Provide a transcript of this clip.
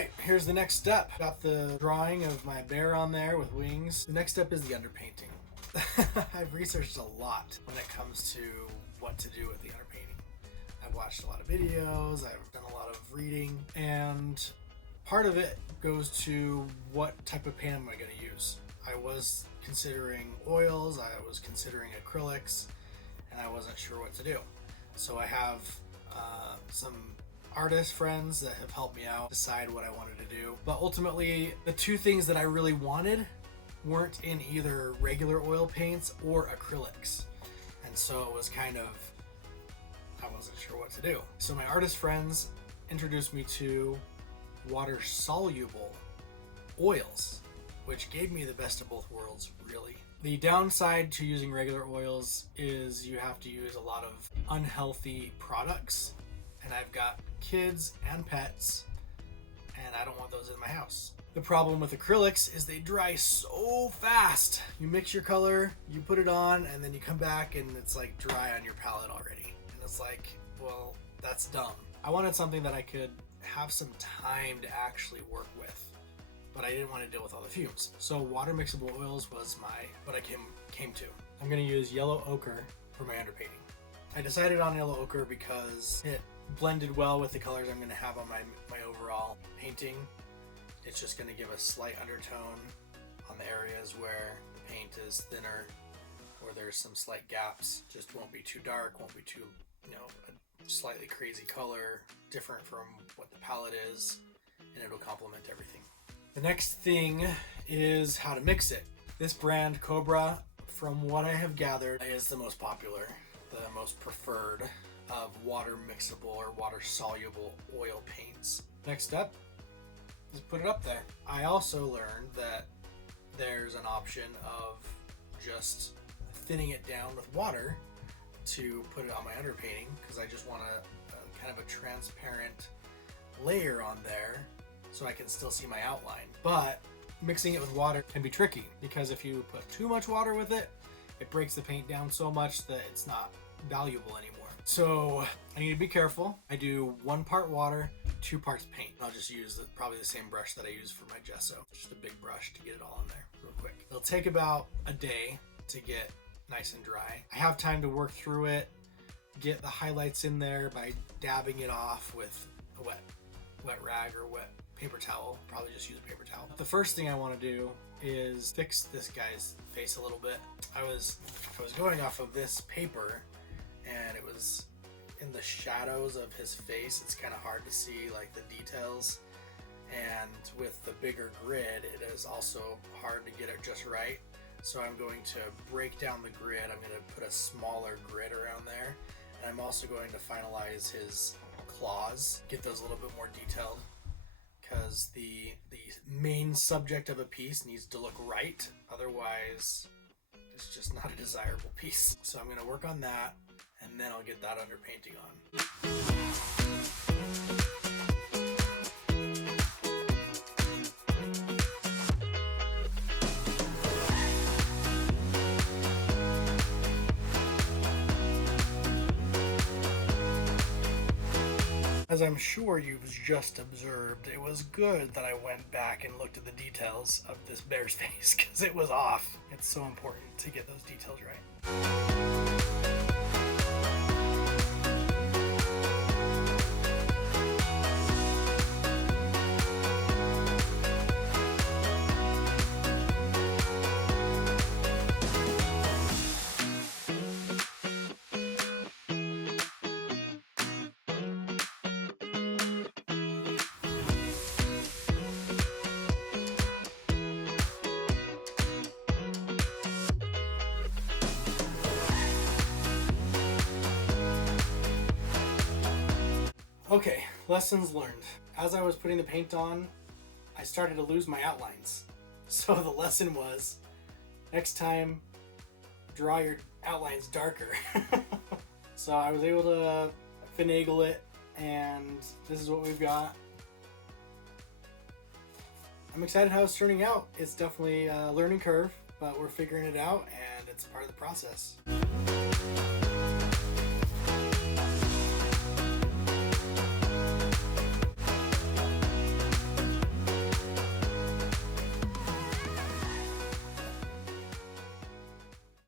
right, here's the next step. Got the drawing of my bear on there with wings. The next step is the underpainting. I've researched a lot when it comes to what to do with the underpainting. I've watched a lot of videos, I've done a lot of reading, and part of it goes to what type of paint am I going to use. I was considering oils, I was considering acrylics, and I wasn't sure what to do. So I have some artist friends that have helped me out decide what I wanted to do. But ultimately, the two things that I really wanted weren't in either regular oil paints or acrylics. And so it was kind of, I wasn't sure what to do. So my artist friends introduced me to water-soluble oils, which gave me the best of both worlds, really. The downside to using regular oils is you have to use a lot of unhealthy products, and I've got kids and pets, and I don't want those in my house. The problem with acrylics is they dry so fast. You mix your color, you put it on, and then you come back and it's like dry on your palette already. And it's like, well, that's dumb. I wanted something that I could have some time to actually work with, but I didn't want to deal with all the fumes. So water-mixable oils was what I came to. I'm going to use yellow ochre for my underpainting. I decided on yellow ochre because it blended well with the colors I'm going to have on my overall painting. It's just going to give a slight undertone on the areas where the paint is thinner or there's some slight gaps. Just won't be too dark, won't be too, a slightly crazy color, different from what the palette is, and it'll complement everything. The next thing is how to mix it. This brand, Cobra, from what I have gathered, is the most popular, the most preferred of water-mixable or water-soluble oil paints. Next step, just put it up there. I also learned that there's an option of just thinning it down with water to put it on my underpainting, because I just want a kind of a transparent layer on there so I can still see my outline. But mixing it with water can be tricky, because if you put too much water with it, it breaks the paint down so much that it's not valuable anymore. So I need to be careful. I do 1 part water, 2 parts paint. I'll just use probably the same brush that I use for my gesso. Just a big brush to get it all in there real quick. It'll take about a day to get nice and dry. I have time to work through it, get the highlights in there by dabbing it off with a wet rag or wet paper towel. Probably just use a paper towel. The first thing I want to do is fix this guy's face a little bit. I was going off of this paper, and it was in the shadows of his face. It's kind of hard to see like the details, and with the bigger grid it is also hard to get it just right. So I'm going to break down the grid. I'm going to put a smaller grid around there, and I'm also going to finalize his claws, get those a little bit more detailed, because the main subject of a piece needs to look right, otherwise it's just not a desirable piece. So I'm going to work on that, and then I'll get that underpainting on. As I'm sure you've just observed, it was good that I went back and looked at the details of this bear's face, because it was off. It's so important to get those details right. Okay, lessons learned. As I was putting the paint on, I started to lose my outlines. So the lesson was, next time, draw your outlines darker. So I was able to finagle it, and this is what we've got. I'm excited how it's turning out. It's definitely a learning curve, but we're figuring it out, and it's part of the process.